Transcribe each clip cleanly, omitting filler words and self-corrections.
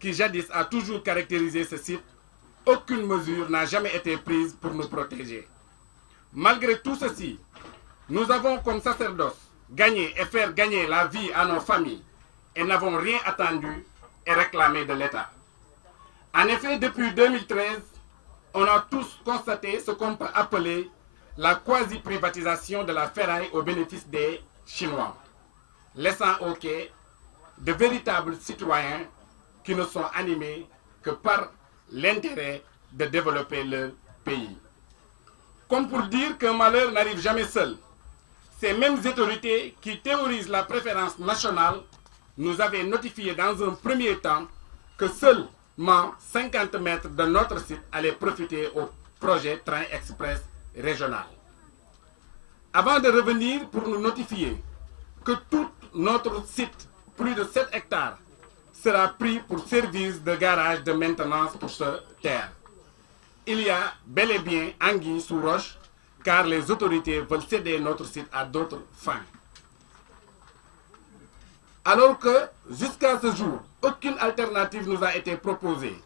qui jadis a toujours caractérisé ce site, aucune mesure n'a jamais été prise pour nous protéger. Malgré tout ceci, nous avons comme sacerdoce gagné et faire gagner la vie à nos familles et n'avons rien attendu et réclamé de l'État. En effet, depuis 2013, on a tous constaté ce qu'on peut appeler la quasi-privatisation de la ferraille au bénéfice des Chinois, laissant au quai de véritables citoyens qui ne sont animés que par l'intérêt de développer le pays. Comme pour dire qu'un malheur n'arrive jamais seul, ces mêmes autorités qui théorisent la préférence nationale nous avaient notifié dans un premier temps que seulement 50 mètres de notre site allaient profiter au projet Train Express régional. Avant de revenir pour nous notifier que tout notre site, plus de 7 hectares, sera pris pour service de garage de maintenance pour ce terre. Il y a bel et bien anguille sous roche, car les autorités veulent céder notre site à d'autres fins. Alors que, jusqu'à ce jour, aucune alternative nous a été proposée.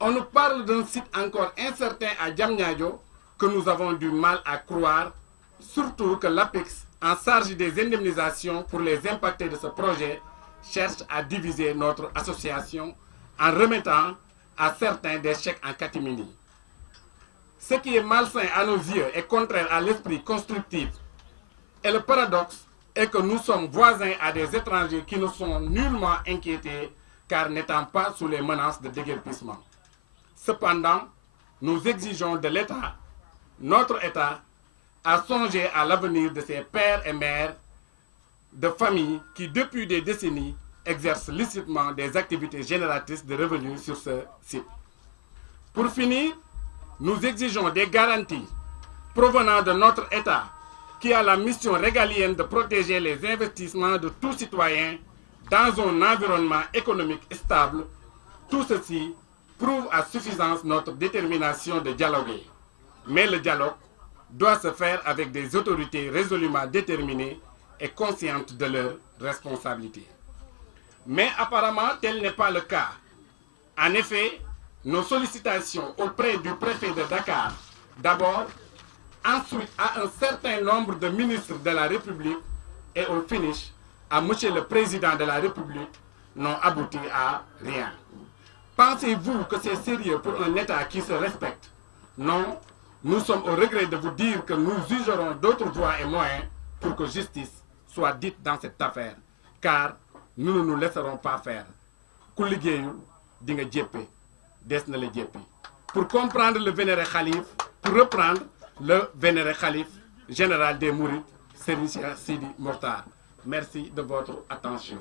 On nous parle d'un site encore incertain à Diamniadio que nous avons du mal à croire, surtout que l'APEX, en charge des indemnisations pour les impactés de ce projet, cherche à diviser notre association en remettant à certains des chèques en catimini. Ce qui est malsain à nos yeux et contraire à l'esprit constructif. Et le paradoxe est que nous sommes voisins à des étrangers qui ne sont nullement inquiétés car n'étant pas sous les menaces de déguerpissement. Cependant, nous exigeons de l'État, notre État, à songer à l'avenir de ces pères et mères de familles qui, depuis des décennies, exercent licitement des activités génératrices de revenus sur ce site. Pour finir, nous exigeons des garanties provenant de notre État qui a la mission régalienne de protéger les investissements de tout citoyen dans un environnement économique stable. Tout ceci prouve à suffisance notre détermination de dialoguer. Mais le dialogue doit se faire avec des autorités résolument déterminées et conscientes de leurs responsabilités. Mais apparemment, tel n'est pas le cas. En effet, nos sollicitations auprès du préfet de Dakar, d'abord, ensuite à un certain nombre de ministres de la République et au finish à monsieur le président de la République, n'ont abouti à rien. Pensez-vous que c'est sérieux pour un État qui se respecte? Non, nous sommes au regret de vous dire que nous userons d'autres voies et moyens pour que justice soit dite dans cette affaire, car nous ne nous laisserons pas faire. Pour comprendre le vénéré Khalif, pour reprendre le vénéré Khalif général des Mourides, Serigne Cheikh Sidi Mokhtar. Merci de votre attention.